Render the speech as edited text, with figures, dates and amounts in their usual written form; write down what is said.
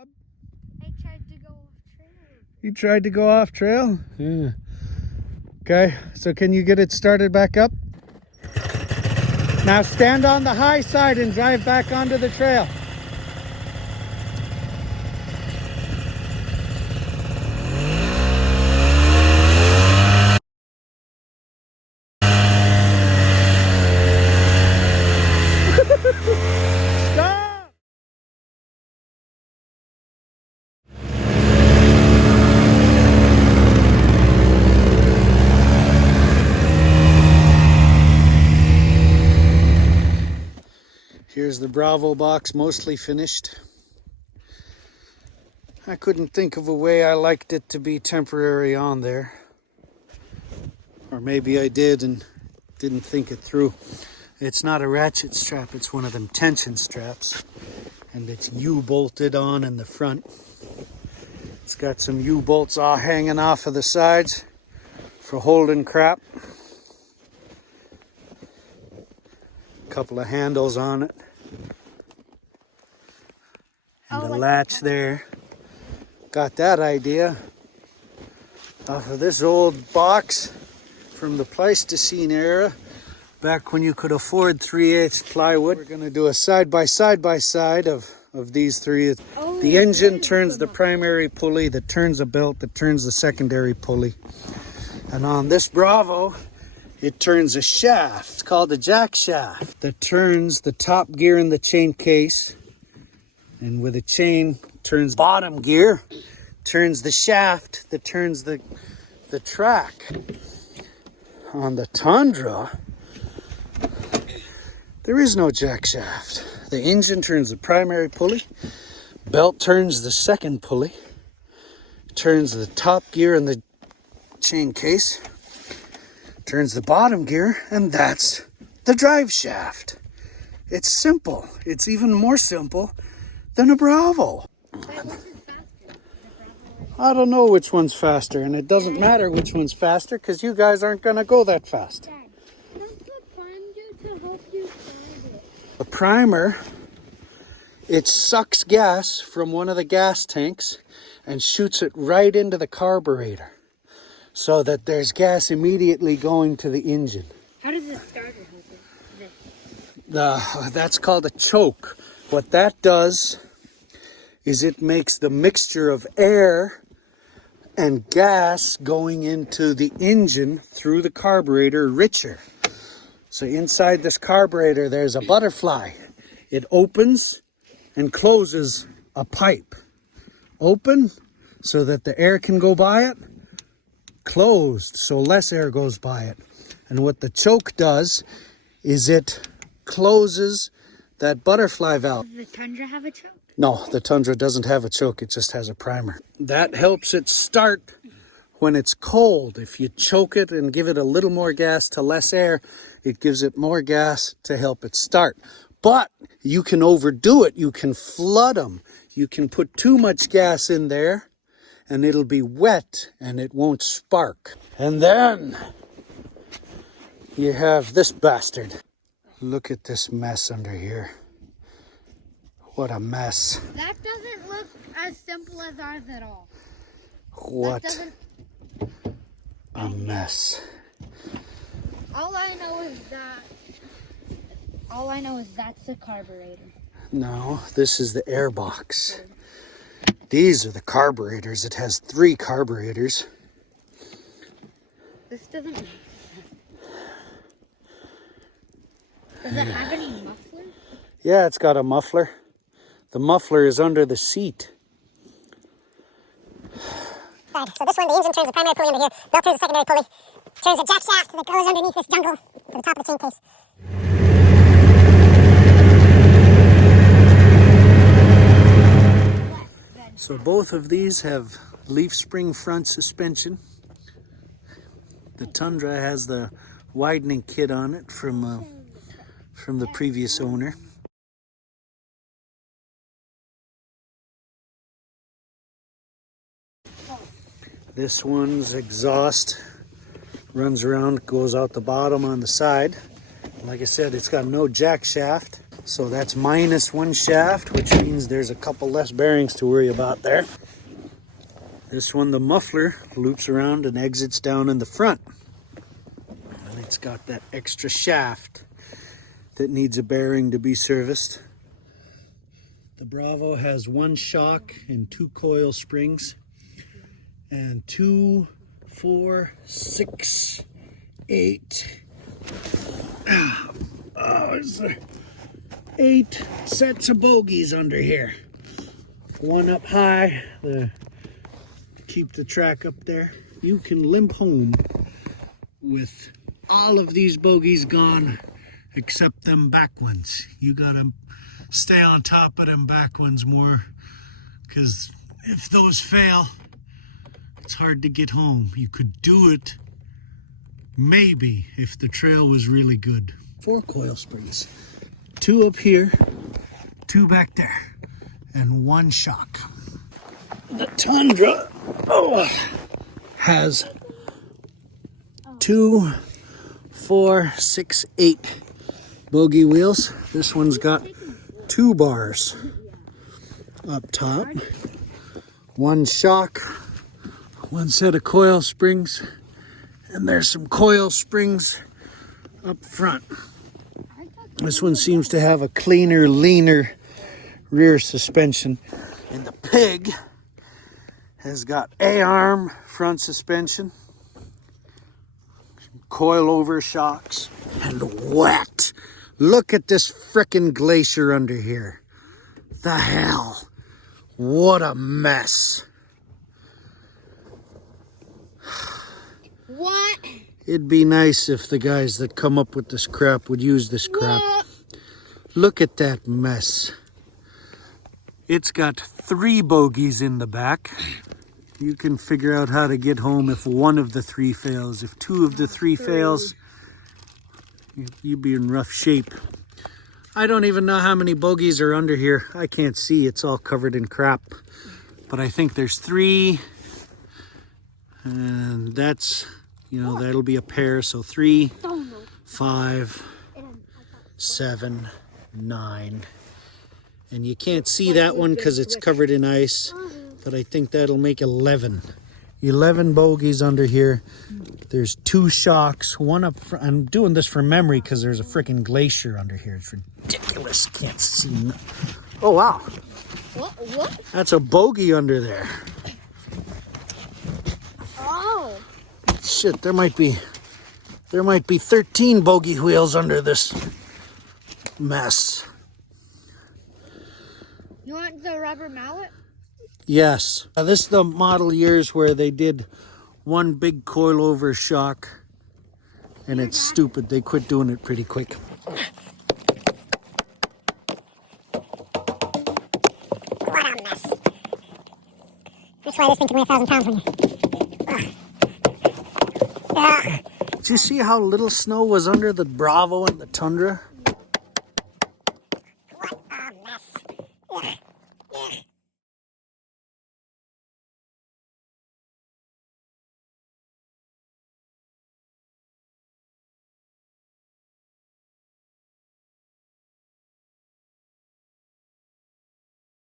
I tried to go off trail. You tried to go off trail? Yeah. Okay, so can you get it started back up? Now stand on the high side and drive back onto the trail. Stop! Here's the Bravo box, mostly finished. I couldn't think of a way I liked it to be temporary on there. Or maybe I did and didn't think it through. It's not a ratchet strap, it's one of them tension straps. And it's U-bolted on in the front. It's got some U-bolts all hanging off of the sides for holding crap. A couple of handles on it. And the latch there. Got that idea off of this old box from the Pleistocene era, back when you could afford 3/8 plywood. We're going to do a side-by-side of these three. The engine turns the primary pulley that turns a belt that turns the secondary pulley. And on this Bravo, it turns a shaft. It's called a jack shaft that turns the top gear in the chain case. And with a chain, turns bottom gear, turns the shaft that turns the track. On the Tundra, there is no jack shaft. The engine turns the primary pulley, belt turns the second pulley, turns the top gear in the chain case, turns the bottom gear, and that's the drive shaft. It's simple. It's even more simple than a Bravo. I don't know which one's faster, and it doesn't matter which one's faster because you guys aren't going to go that fast. Dad, that's what primed you to help you find it. The primer, it sucks gas from one of the gas tanks and shoots it right into the carburetor so that there's gas immediately going to the engine. How does the starter help it? That's called a choke. What that does is it makes the mixture of air and gas going into the engine through the carburetor richer. So inside this carburetor, there's a butterfly. It opens and closes a pipe. Open so that the air can go by it. Closed so less air goes by it. And what the choke does is it closes that butterfly valve. Does the Tundra have a choke? No, the Tundra doesn't have a choke. It just has a primer. That helps it start when it's cold. If you choke it and give it a little more gas to less air, it gives it more gas to help it start. But you can overdo it. You can flood them. You can put too much gas in there and it'll be wet and it won't spark. And then you have this bastard. Look at this mess under here. What a mess. That doesn't look as simple as ours at all. What a mess. All I know is that's the carburetor. No, this is the air box. These are the carburetors. It has 3 carburetors. This doesn't make sense. Does it have any muffler? Yeah, it's got a muffler. The muffler is under the seat. Right, so this one, the engine turns the primary pulley under here, belt turns the secondary pulley, turns a jack shaft that goes underneath this jungle to the top of the chain case. So both of these have leaf spring front suspension. The Tundra has the widening kit on it from the previous owner. This one's exhaust runs around, goes out the bottom on the side. Like I said, it's got no jack shaft. So that's minus one shaft, which means there's a couple less bearings to worry about there. This one, the muffler, loops around and exits down in the front. And it's got that extra shaft that needs a bearing to be serviced. The Bravo has one shock and 2 coil springs. And 2, 4, 6, 8. Is there 8 sets of bogies under here. One up high, keep the track up there. You can limp home with all of these bogies gone except them back ones. You gotta stay on top of them back ones more, because if those fail, it's hard to get home. You could do it maybe if the trail was really good. 4 coil springs, 2 up here, 2 back there, and 1 shock. The Tundra has 2, 4, 6, 8 bogie wheels. This one's got 2 bars up top, 1 shock, 1 set of coil springs, and there's some coil springs up front. This one seems to have a cleaner, leaner rear suspension. And the Pig has got A-arm front suspension, coil over shocks, and wet. Look at this frickin' glacier under here. The hell? What a mess. What? It'd be nice if the guys that come up with this crap would use this crap. What? Look at that mess. It's got 3 bogies in the back. You can figure out how to get home if one of the 3 fails. If 2 of the 3 fails, you'd be in rough shape. I don't even know how many bogies are under here. I can't see. It's all covered in crap. But I think there's 3. And that's, that'll be a pair. So 3, 5, 7, 9. And you can't see that one because it's covered in ice. But I think that'll make 11. 11 bogies under here. There's 2 shocks, 1 up front. I'm doing this from memory because there's a freaking glacier under here. It's ridiculous. Can't see. Oh, wow. What? That's a bogie under there. Oh. Shit, there might be 13 bogie wheels under this mess. You want the rubber mallet? Yes. This is the model years where they did 1 big coil over shock, and it's stupid. They quit doing it pretty quick. What a mess. That's why this thing can weigh 1,000 pounds when you... Did you see how little snow was under the Bravo and the Tundra?